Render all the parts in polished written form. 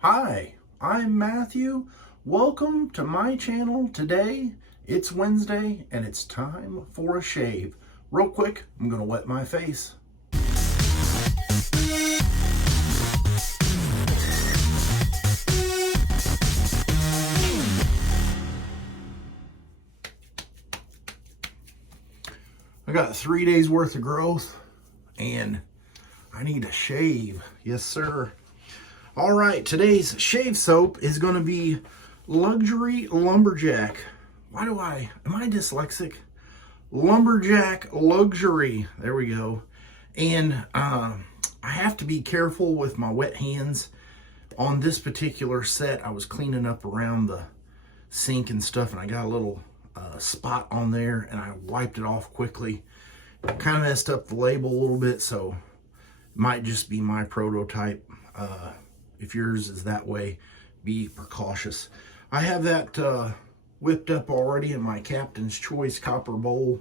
Hi, I'm Matthew. Welcome to my channel. Today, it's Wednesday and it's time for a shave. Real quick, I'm gonna wet my face. I got 3 days worth of growth and I need a shave. Yes, sir. All right, today's shave soap is going to be Luxury Lumberjack. Am I dyslexic? Lumberjack Luxury. There we go. And I have to be careful with my wet hands. On this particular set, I was cleaning up around the sink and stuff, and I got a little spot on there, and I wiped it off quickly. Kind of messed up the label a little bit, so it might just be my prototype. If yours is that way, be precautious. I have that whipped up already in my Captain's Choice copper bowl,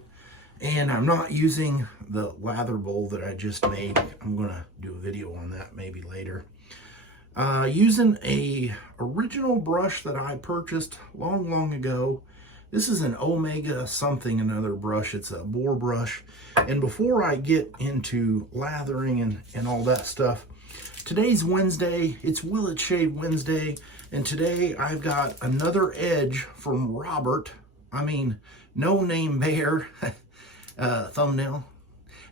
and I'm not using the lather bowl that I just made. I'm gonna do a video on that maybe later. Using a original brush that I purchased long ago. This is an Omega something another brush. It's a Boar brush. And before I get into lathering and all that stuff, today's Wednesday. It's Will It Shave Wednesday. And today I've got another edge from Robert. No Name Bear thumbnail.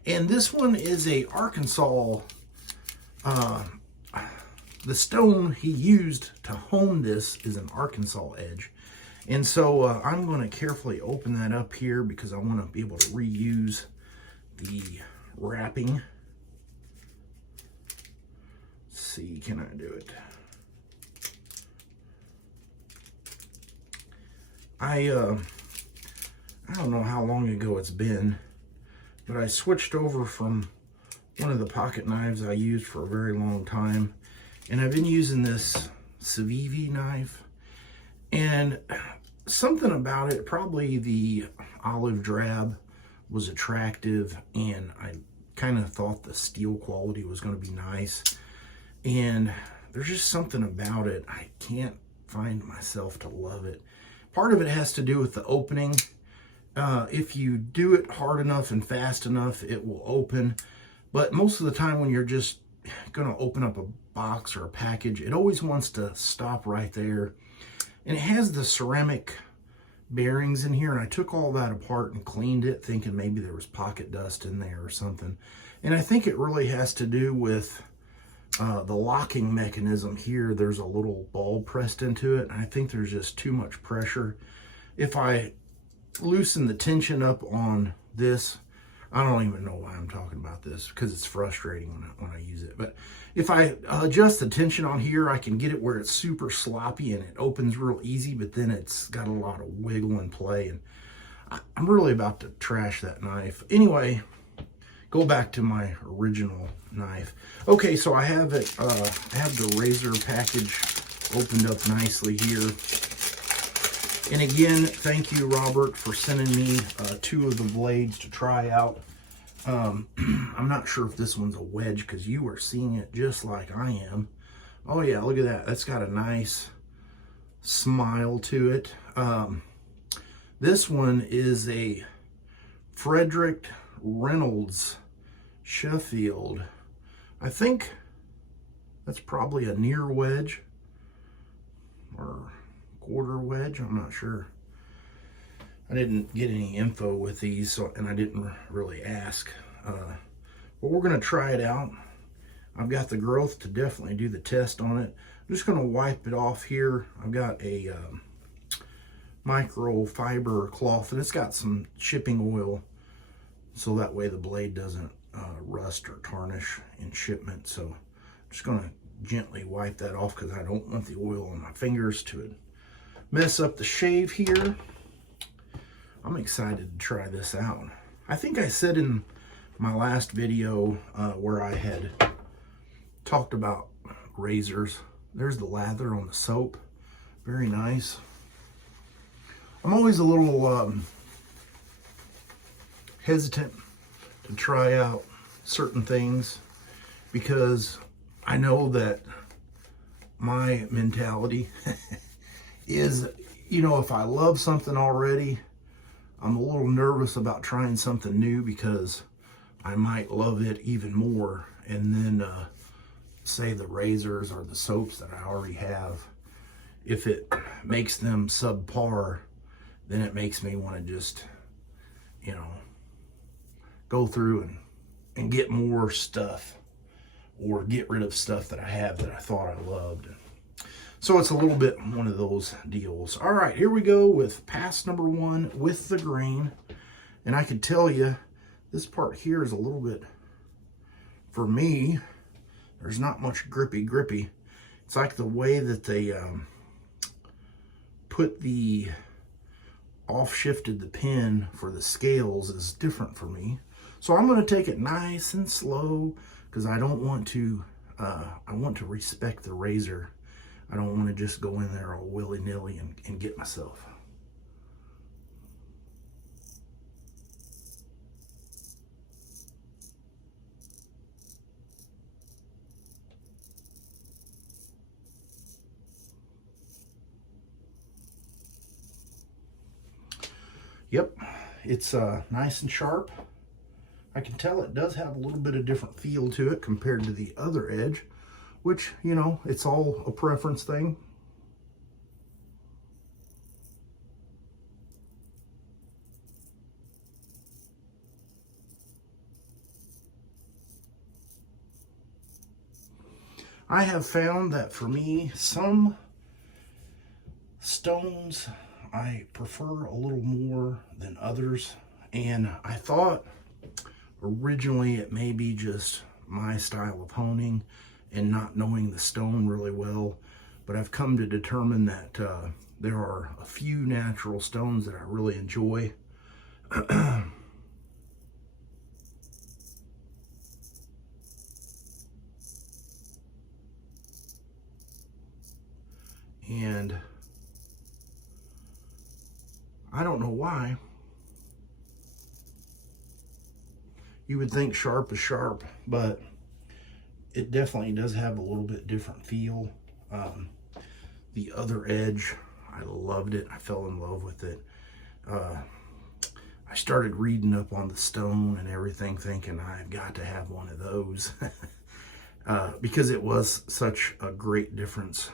And this one is a Arkansas. The stone he used to hone this is an Arkansas edge. And so I'm going to carefully open that up here because I want to be able to reuse the wrapping. Let's see, can I do it? I don't know how long ago it's been, but I switched over from one of the pocket knives I used for a very long time, and I've been using this Civivi knife. And something about it, probably the olive drab was attractive, and I kind of thought the steel quality was going to be nice. And there's just something about it. I can't find myself to love it. Part of it has to do with the opening. If you do it hard enough and fast enough, it will open. But most of the time when you're just going to open up a box or a package, it always wants to stop right there. And it has the ceramic bearings in here, and I took all that apart and cleaned it, thinking maybe there was pocket dust in there or something. And I think it really has to do with the locking mechanism here. There's a little ball pressed into it, and I think there's just too much pressure. If I loosen the tension up on this, I don't even know why I'm talking about this, because it's frustrating when I use it. But if I adjust the tension on here, I can get it where it's super sloppy and it opens real easy, but then it's got a lot of wiggle and play. And I'm really about to trash that knife. Anyway, go back to my original knife. Okay, so I have it. I have the razor package opened up nicely here. And again, thank you, Robert, for sending me 2 of the blades to try out. I'm not sure if this one's a wedge because you are seeing it just like I am. Oh yeah, look at that. That's got a nice smile to it. This one is a Fredcrick Reynold Sheffield. I think that's probably a near wedge or quarter wedge, I'm not sure. I didn't get any info with these, and I didn't really ask. But we're going to try it out. I've got the growth to definitely do the test on it. I'm just going to wipe it off here. I've got a microfiber cloth, and it's got some shipping oil, so that way the blade doesn't rust or tarnish in shipment. So I'm just going to gently wipe that off because I don't want the oil on my fingers to mess up the shave here. I'm excited to try this out. I think I said in my last video where I had talked about razors, there's the lather on the soap. Very nice. I'm always a little hesitant to try out certain things because I know that my mentality is, you know, if I love something already, I'm a little nervous about trying something new because I might love it even more. And then say the razors or the soaps that I already have, if it makes them subpar, then it makes me want to just, you know, go through and get more stuff, or get rid of stuff that I have that I thought I loved. So it's a little bit one of those deals. All right, here we go with pass number 1 with the grain. And I can tell you, this part here is a little bit, for me, there's not much grippy. It's like the way that they put the off-shifted the pin for the scales is different for me. So I'm going to take it nice and slow because I don't want to, I want to respect the razor. I don't want to just go in there all willy-nilly and get myself. Yep, it's nice and sharp. I can tell it does have a little bit of different feel to it compared to the other edge, which, you know, it's all a preference thing. I have found that for me, some stones I prefer a little more than others, and I thought originally it may be just my style of honing and not knowing the stone really well, but I've come to determine that there are a few natural stones that I really enjoy. And I don't know why. You would think sharp is sharp, but it definitely does have a little bit different feel. The other edge, I loved it. I fell in love with it. I started reading up on the stone and everything, thinking I've got to have one of those because it was such a great difference.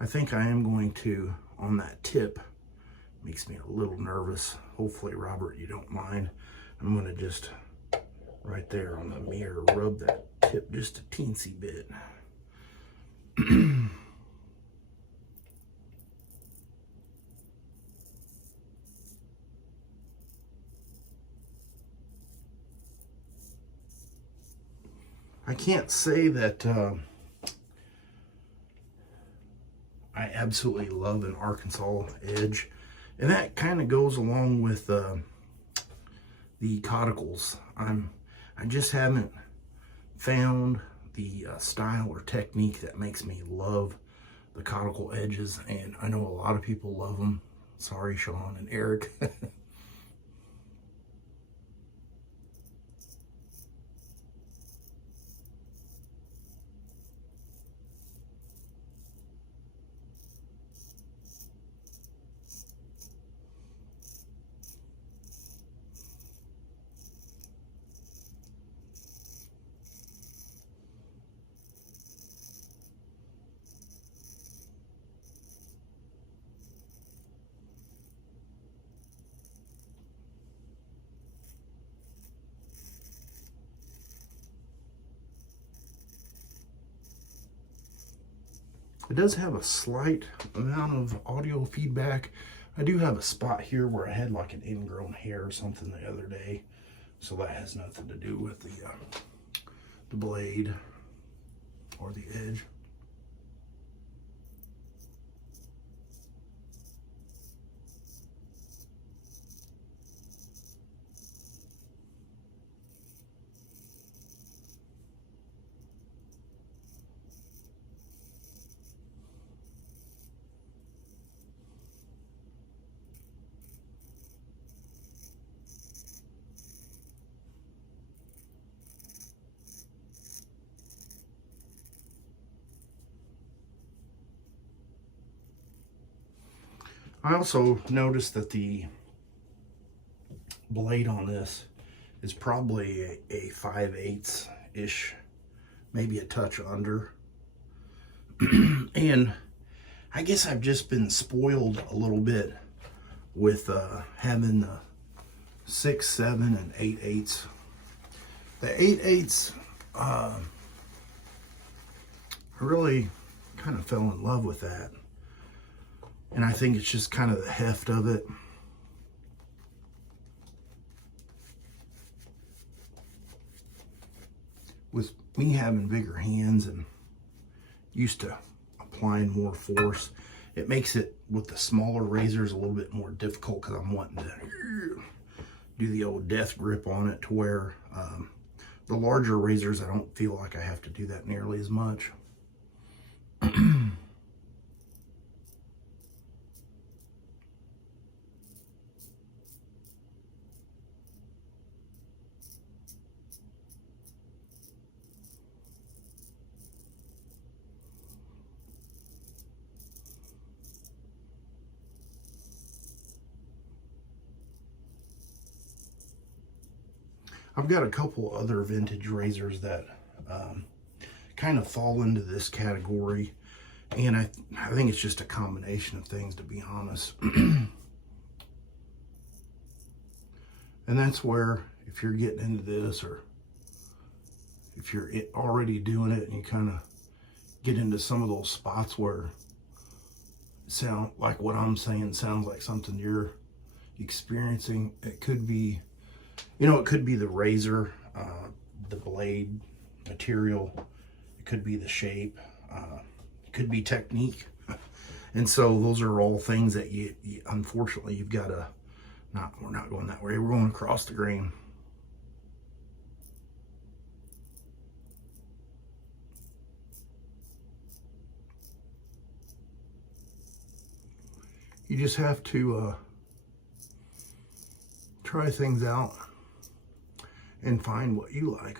I think I am going to, on that tip, makes me a little nervous. Hopefully, Robert, you don't mind. I'm going to just, right there on the mirror, rub that tip just a teensy bit. I can't say that I absolutely love an Arkansas edge, and that kind of goes along with the cauticles. I just haven't found the style or technique that makes me love the cauticle edges, and I know a lot of people love them. Sorry, Sean and Eric. It does have a slight amount of audio feedback. I do have a spot here where I had like an ingrown hair or something the other day, so that has nothing to do with the blade or the edge. I also noticed that the blade on this is probably a 5/8-ish, maybe a touch under. And I guess I've just been spoiled a little bit with having the 6, 7, and 8/8. The 8/8, I really kind of fell in love with that. And I think it's just kind of the heft of it. With me having bigger hands and used to applying more force, it makes it with the smaller razors a little bit more difficult because I'm wanting to do the old death grip on it, to where the larger razors, I don't feel like I have to do that nearly as much. I've got a couple other vintage razors that kind of fall into this category, and I think it's just a combination of things, to be honest. And that's where, if you're getting into this, or if you're already doing it and you kind of get into some of those spots where sound like what I'm saying sounds like something you're experiencing, it could be, it could be the razor, the blade material, it could be the shape, it could be technique. And so those are all things that you unfortunately, you've got to, we're not going that way, we're going across the grain. You just have to try things out and find what you like.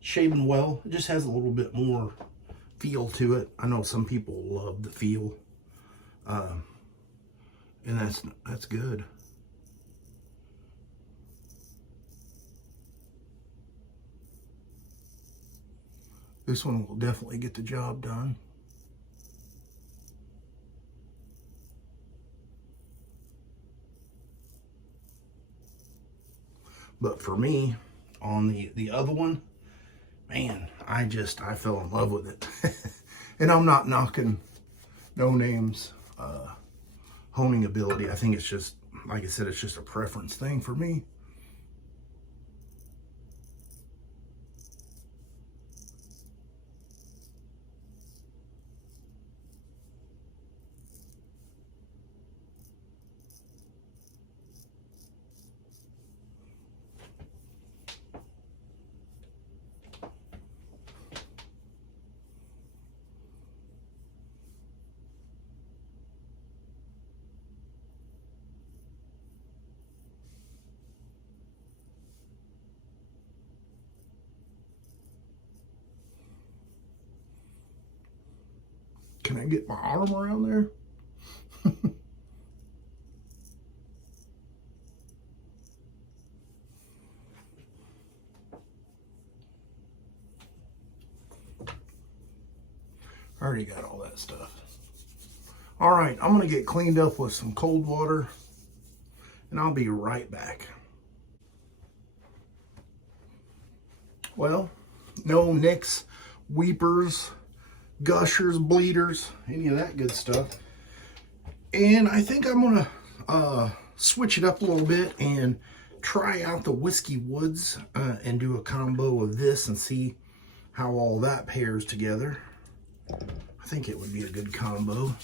Shaving well, it just has a little bit more feel to it. I know some people love the feel, and that's good. This one will definitely get the job done. But for me, on the other one, man, I fell in love with it. And I'm not knocking No Name's honing ability. I think it's just, like I said, it's just a preference thing for me. Can I get my arm around there? I already got all that stuff. All right, I'm gonna get cleaned up with some cold water, and I'll be right back. Well, no nicks, weepers, gushers, bleeders, any of that good stuff. And I think I'm gonna switch it up a little bit and try out the Whiskey Woods and do a combo of this and see how all that pairs together. I think it would be a good combo.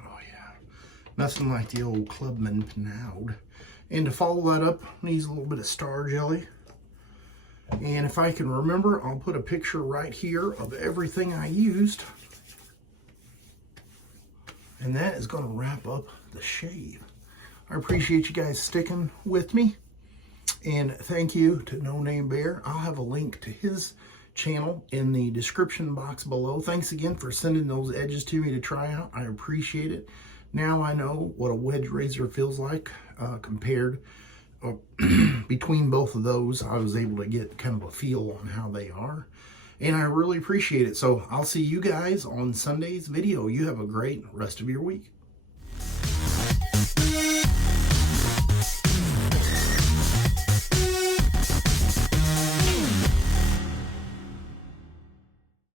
Oh yeah, nothing like the old Clubman Pinaud. And to follow that up, I use a little bit of Star Jelly. And if I can remember, I'll put a picture right here of everything I used. And that is going to wrap up the shave. I appreciate you guys sticking with me. And thank you to No Name Bear. I'll have a link to his channel in the description box below. Thanks again for sending those edges to me to try out. I appreciate it. Now I know what a wedge razor feels like compared between both of those. I was able to get kind of a feel on how they are. And I really appreciate it. So I'll see you guys on Sunday's video. You have a great rest of your week.